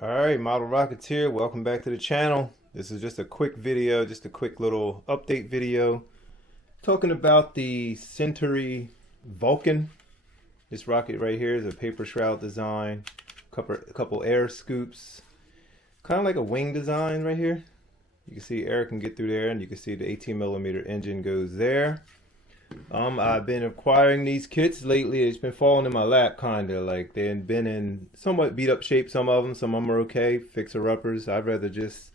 Alright, Model Rockets here. Welcome back to the channel. This is just a quick video, just a quick little update video talking about the Centuri Vulcan. This rocket right here is a paper shroud design, a couple air scoops, kind of like a wing design right here. You can see air can get through there, and you can see the 18mm engine goes there. I've been acquiring these kits lately. It's been falling in my lap, kinda like they've been in somewhat beat up shape. Some of them are okay, fixer-uppers. I'd rather just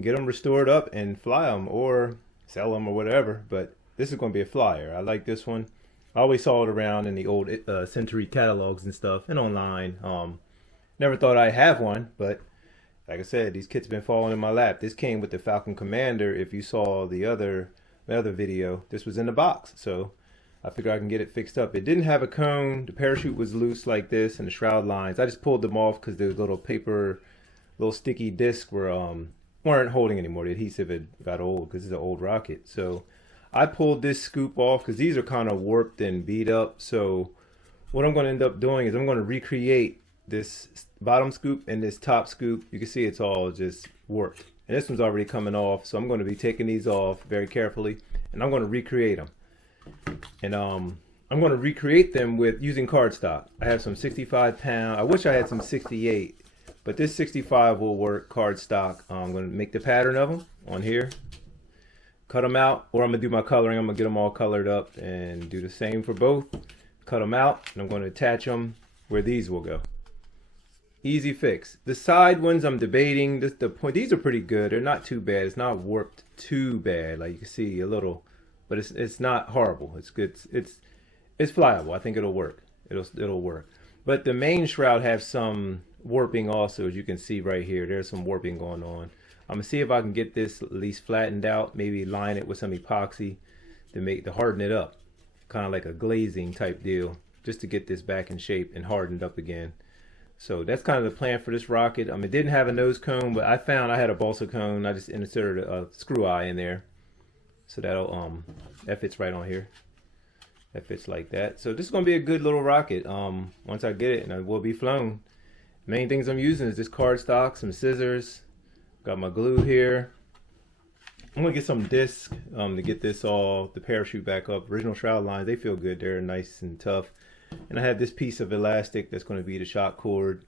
get them restored up and fly them or sell them or whatever. But this is going to be a flyer. I like this one. I always saw it around in the old Century catalogs and stuff and online. Never thought I'd have one, but like I said, these kits have been falling in my lap. This came with the Falcon Commander. If you saw the other video, this was in the box, so I figured I can get it fixed up. It didn't have a cone. The parachute was loose like this, and the shroud lines, I just pulled them off because the little paper, little sticky discs weren't holding anymore. The adhesive had got old because it's an old rocket. So I pulled this scoop off because these are kind of warped and beat up. So what I'm going to end up doing is I'm going to recreate this bottom scoop and this top scoop. You can see it's all just warped. And this one's already coming off, so I'm going to be taking these off very carefully, and I'm going to recreate them. And I'm going to recreate them with using cardstock. I have some 65-pound. I wish I had some 68, but this 65 will work cardstock. I'm going to make the pattern of them on here, cut them out, or I'm going to do my coloring. I'm going to get them all colored up and do the same for both. Cut them out, and I'm going to attach them where these will go. Easy fix. The side ones I'm debating. These are pretty good. They're not too bad. It's not warped too bad. Like you can see a little, but it's not horrible. It's good. It's flyable. I think it'll work. It'll work. But the main shroud has some warping also, as you can see right here. There's some warping going on. I'm gonna see if I can get this at least flattened out. Maybe line it with some epoxy to harden it up, kind of like a glazing type deal, just to get this back in shape and hardened up again. So that's kind of the plan for this rocket. It didn't have a nose cone, but I found I had a balsa cone. I just inserted a screw eye in there. So that fits right on here. That fits like that. So this is going to be a good little rocket once I get it, and it will be flown. Main things I'm using is this cardstock, some scissors. Got my glue here. I'm going to get some discs to get the parachute back up. Original shroud lines, they feel good. They're nice and tough. And I have this piece of elastic that's going to be the shock cord.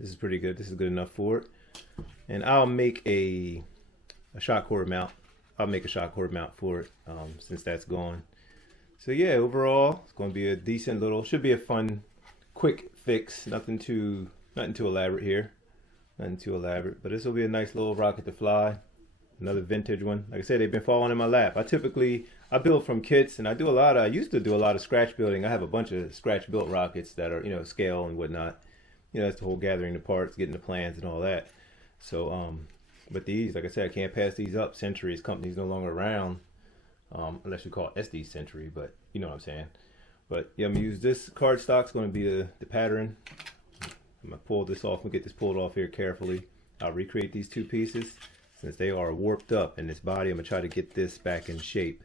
This is pretty good. This is good enough for it. And I'll make a shock cord mount. I'll make a shock cord mount for it since that's gone. So yeah, overall, it's going to be a decent should be a fun, quick fix. Nothing too elaborate here. Nothing too elaborate. But this will be a nice little rocket to fly. Another vintage one. Like I said, they've been falling in my lap. I build from kits, and I used to do a lot of scratch building. I have a bunch of scratch built rockets that are, scale and whatnot. That's the whole gathering the parts, getting the plans and all that. So, but these, like I said, I can't pass these up. Century's company's no longer around, unless you call it SD Century, but you know what I'm saying. But yeah, I'm gonna use this cardstock. It's gonna be the pattern. I'm gonna pull this off. I'm gonna get this pulled off here carefully. I'll recreate these two pieces. Since they are warped up in this body, I'm going to try to get this back in shape.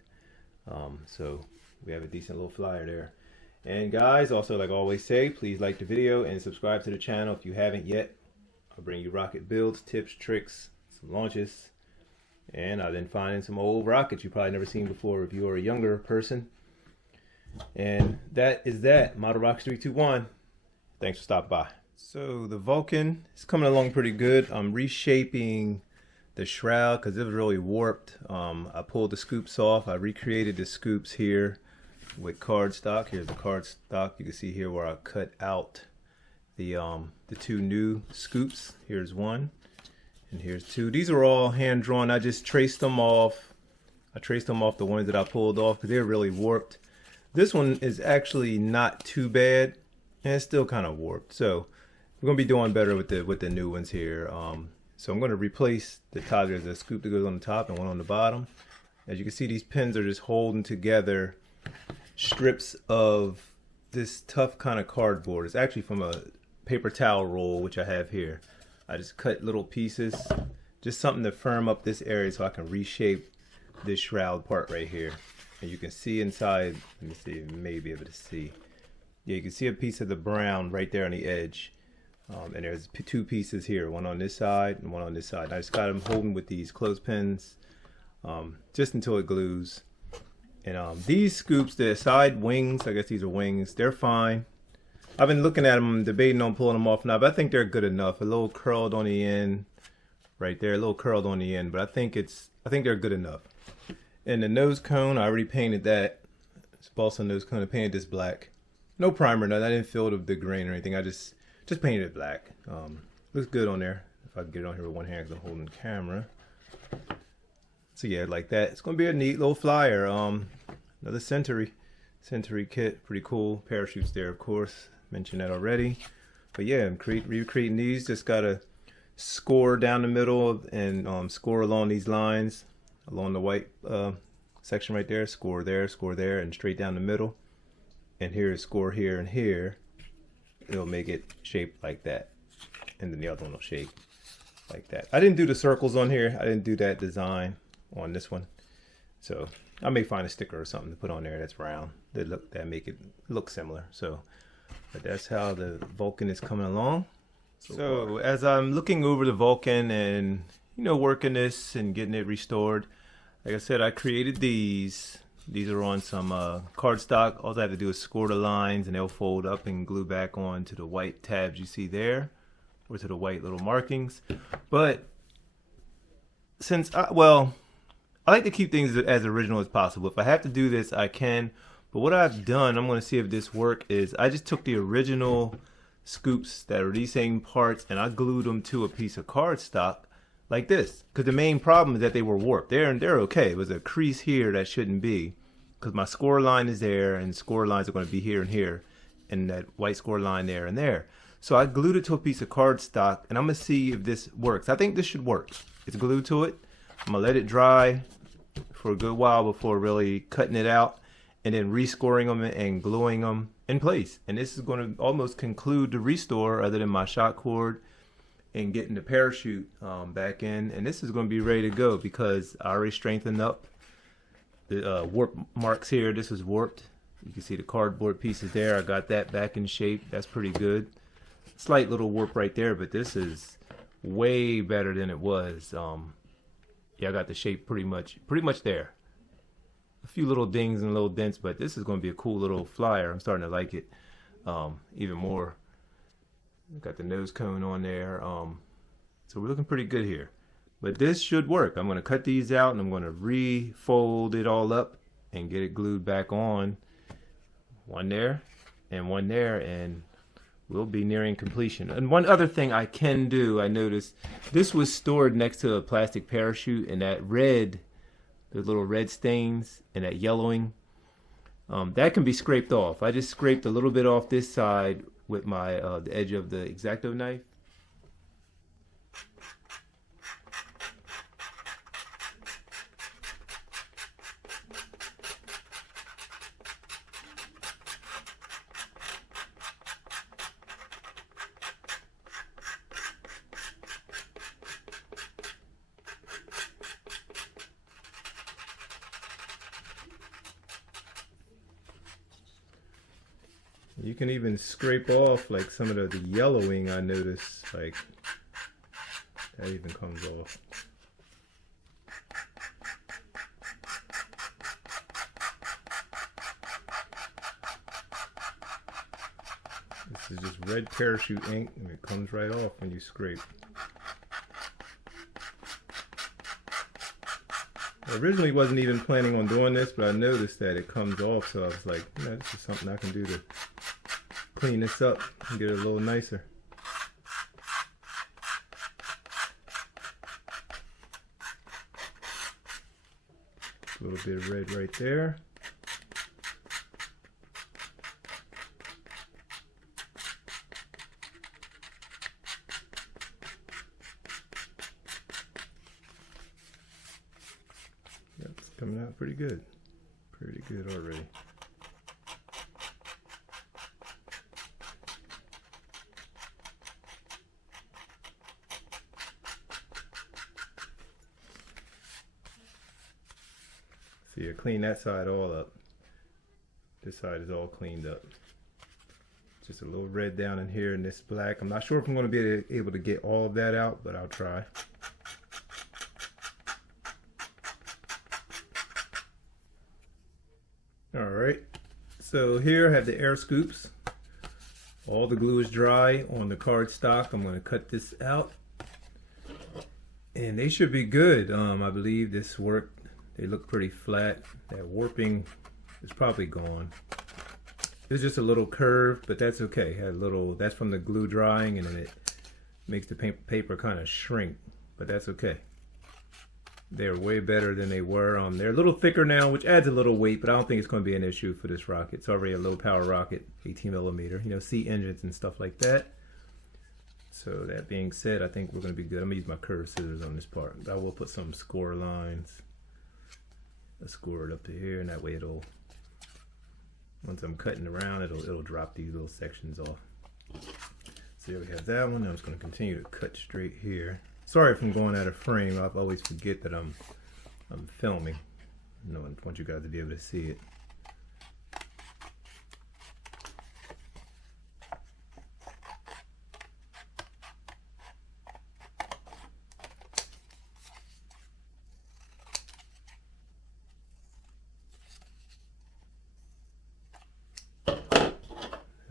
So we have a decent little flyer there. And guys, also like I always say, please like the video and subscribe to the channel if you haven't yet. I'll bring you rocket builds, tips, tricks, some launches. And I'll then find some old rockets you probably never seen before if you're a younger person. And that is that. Model Rockets 321. Thanks for stopping by. So the Vulcan is coming along pretty good. I'm reshaping the shroud because it was really warped. I pulled the scoops off. I recreated the scoops here with cardstock. Here's the cardstock. You can see here where I cut out the two new scoops. Here's one and here's two. These are all hand drawn. I just traced them off. I traced them off the ones that I pulled off because they're really warped. This one is actually not too bad, and it's still kind of warped. So we're gonna be doing better with the new ones here. So I'm going to replace the top. There's a scoop that goes on the top and one on the bottom. As you can see, these pins are just holding together strips of this tough kind of cardboard. It's actually from a paper towel roll, which I have here. I just cut little pieces, just something to firm up this area so I can reshape this shroud part right here. And you can see inside, let me see if you may be able to see. Yeah, you can see a piece of the brown right there on the edge. And there's two pieces here, one on this side and one on this side. I just got them holding with these clothespins just until it glues. And these scoops, the side wings, I guess these are wings, they're fine. I've been looking at them, debating on pulling them off now, but I think they're good enough. A little curled on the end, right there, a little curled on the end, but I think they're good enough. And the nose cone, I already painted that. It's balsa nose cone. I painted this black. No primer, no, I didn't fill the grain or anything. I just painted it black. Looks good on there. If I can get it on here with one hand, because I'm holding the camera. So yeah, like that. It's gonna be a neat little flyer. Another Centuri kit, pretty cool. Parachutes there, of course. Mentioned that already. But yeah, I'm recreating these. Just gotta score down the middle and score along these lines, along the white section right there. Score there, and straight down the middle. And here is score here and here. It'll make it shaped like that, and then the other one will shape like that. I didn't do the circles on here. I didn't do that design on this one, so I may find a sticker or something to put on there that's round that make it look similar. So, but that's how the Vulcan is coming along. So as I'm looking over the Vulcan and working this and getting it restored, like I said, I created these. These are on some cardstock. All I have to do is score the lines and they'll fold up and glue back on to the white tabs you see there, or to the white little markings. But since I like to keep things as original as possible. If I have to do this, I can. But what I've done, I'm going to see if this works, is I just took the original scoops that are these same parts and I glued them to a piece of cardstock like this. Because the main problem is that they were warped. They're okay. It was a crease here that shouldn't be, because my score line is there and score lines are going to be here and here, and that white score line there and there. So I glued it to a piece of cardstock, and I'm going to see if this works. I think this should work. It's glued to it. I'm going to let it dry for a good while before really cutting it out, and then rescoring them and gluing them in place. And this is going to almost conclude the restore, other than my shock cord and getting the parachute back in. And this is going to be ready to go, because I already strengthened up the warp marks here. This is warped. You can see the cardboard pieces there. I got that back in shape. That's pretty good. Slight little warp right there, but this is way better than it was. Yeah, I got the shape pretty much there. A few little dings and little dents, but this is going to be a cool little flyer. I'm starting to like it even more. Got the nose cone on there. So we're looking pretty good here. But this should work. I'm going to cut these out and I'm going to refold it all up and get it glued back on. One there and one there, and we'll be nearing completion. And one other thing I can do, I noticed this was stored next to a plastic parachute, and that red, the little red stains and that yellowing, that can be scraped off. I just scraped a little bit off this side with my the edge of the X-Acto knife. You can even scrape off like some of the yellowing. I noticed, like that even comes off. This is just red parachute ink, and it comes right off when you scrape. I originally wasn't even planning on doing this, but I noticed that it comes off, so I was like, this is something I can do to clean this up and get it a little nicer. A little bit of red right there. Yep, it's coming out pretty good. Pretty good already. So you clean that side all up. This side is all cleaned up. just a little red down in here and this black. I'm not sure if I'm going to be able to get all of that out, but I'll try. Alright, so here I have the air scoops. All the glue is dry on the cardstock. I'm going to cut this out. And they should be good. I believe this worked. They look pretty flat. That warping is probably gone. It's just a little curve, but that's okay. Had a little, that's from the glue drying, and then it makes the paper kind of shrink, but that's okay. They're way better than they were. They're a little thicker now, which adds a little weight, but I don't think it's going to be an issue for this rocket. It's already a low power rocket, 18 millimeter, you know, C engines and stuff like that. So that being said, I think we're going to be good. I'm going to use my curved scissors on this part. I will put some score lines. Let's score it up to here, and that way it'll, once I'm cutting around, it'll drop these little sections off. So there we have that one. I'm just going to continue to cut straight here. Sorry if I'm going out of frame. I always forget that I'm filming. I want you guys to be able to see it.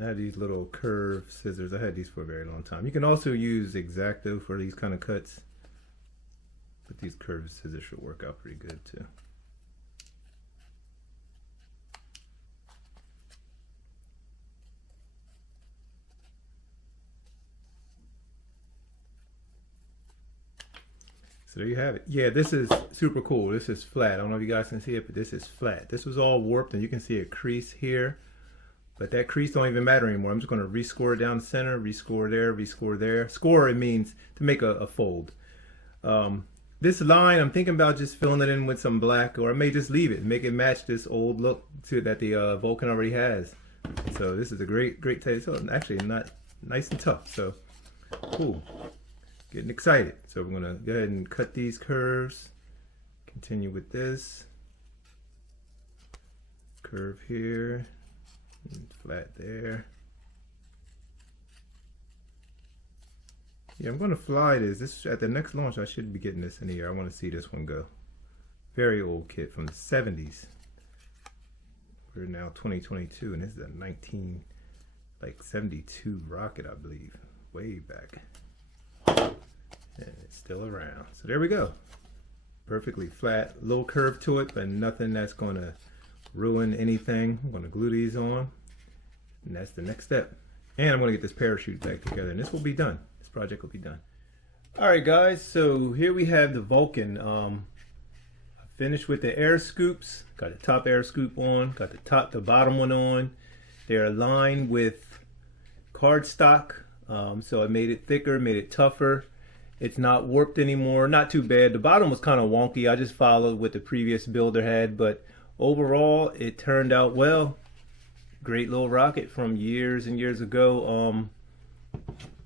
I have these little curved scissors. I had these for a very long time. You can also use X-Acto for these kind of cuts, but these curved scissors should work out pretty good too. So there you have it. Yeah, this is super cool. This is flat. I don't know if you guys can see it, but this is flat. This was all warped, and you can see a crease here. But that crease don't even matter anymore. I'm just going to rescore it down the center, rescore there, rescore there. Score, it means to make a fold. This line, I'm thinking about just filling it in with some black, or I may just leave it, make it match this old look that the Vulcan already has. So this is a great taste. So actually not nice and tough. So cool. Getting excited. So we're going to go ahead and cut these curves. Continue with this. Curve here. Flat there. Yeah, I'm going to fly this. This at the next launch, I should be getting this in the air. I want to see this one go. Very old kit from the 70s. We're now 2022, and this is a 1972 rocket, I believe, way back. And it's still around. So there we go. Perfectly flat, little curve to it, but nothing that's going to ruin anything. I'm going to glue these on, and that's the next step. And I'm going to get this parachute back together, and this will be done. This project will be done. Alright guys, so here we have the Vulcan. I finished with the air scoops. Got the top air scoop on, got the bottom one on. They're aligned with cardstock, so I made it thicker, made it tougher. It's not warped anymore, not too bad. The bottom was kind of wonky. I just followed what the previous builder had, but overall it turned out well. Great little rocket from years and years ago.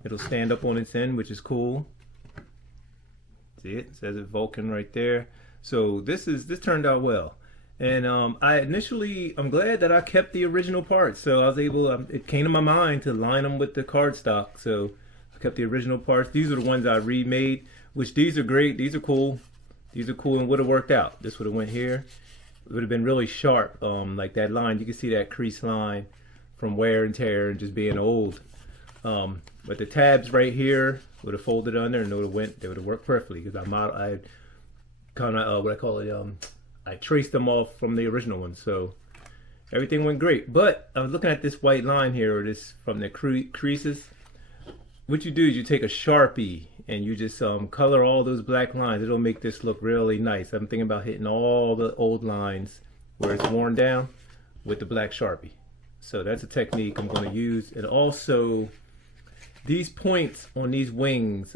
It'll stand up on its end, which is cool. See it? It says it Vulcan right there. So this turned out well. And I'm glad that I kept the original parts. So I was able, it came to my mind to line them with the cardstock. So I kept the original parts. These are the ones I remade, which these are great. These are cool. These are cool and would have worked out. This would have went here. It would have been really sharp, like that line. You can see that crease line from wear and tear and just being old. But the tabs right here would have folded under, and they would have worked perfectly because I kind of I traced them off from the original one, so everything went great. But I was looking at this white line here, or this from the creases. What you do is you take a Sharpie and you just color all those black lines. It'll make this look really nice. I'm thinking about hitting all the old lines where it's worn down with the black Sharpie. So that's a technique I'm going to use. And also, these points on these wings,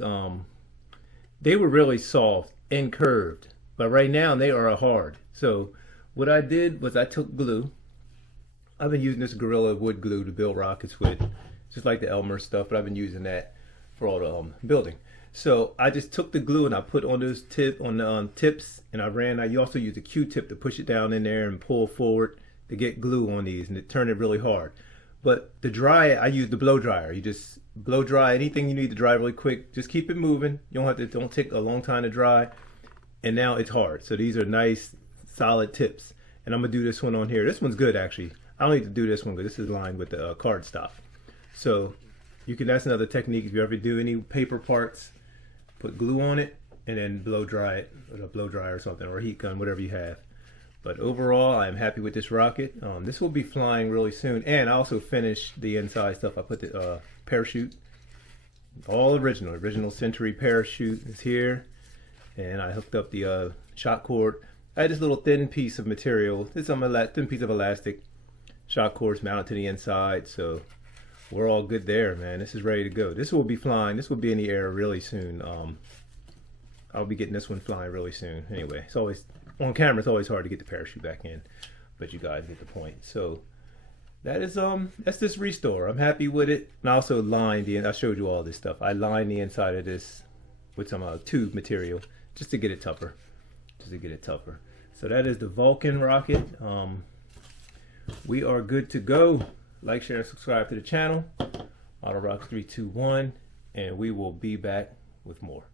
they were really soft and curved, but right now they are hard. So what I did was I took glue. I've been using this Gorilla wood glue to build rockets with, just like the Elmer stuff, but I've been using that for all the building. So I just took the glue and I put on those tips, and you also use a Q-tip to push it down in there and pull forward to get glue on these, and it turned it really hard. But the dry, I use the blow dryer. You just blow dry anything you need to dry really quick. Just keep it moving. You don't have to. Don't take a long time to dry. And now it's hard. So these are nice, solid tips. And I'm gonna do this one on here. This one's good actually. I don't need to do this one because this is lined with the card stock. So you can. That's another technique. If you ever do any paper parts, put glue on it and then blow dry it with a blow dryer or something, or a heat gun, whatever you have. But overall, I'm happy with this rocket. This will be flying really soon. And I also finished the inside stuff. I put the parachute, all original Centuri parachute is here. And I hooked up the shock cord. I had this little thin piece of material. This is a thin piece of elastic. Shock cord's mounted to the inside. So we're all good there, man. This is ready to go. This will be flying. This will be in the air really soon. I'll be getting this one flying really soon. Anyway, it's always... on camera, it's always hard to get the parachute back in, but you guys get the point. So that is that's this restore. I'm happy with it. And I also lined I showed you all this stuff. I lined the inside of this with some tube material just to get it tougher, So that is the Vulcan rocket. We are good to go. Like, share, and subscribe to the channel. modelrocket 321, and we will be back with more.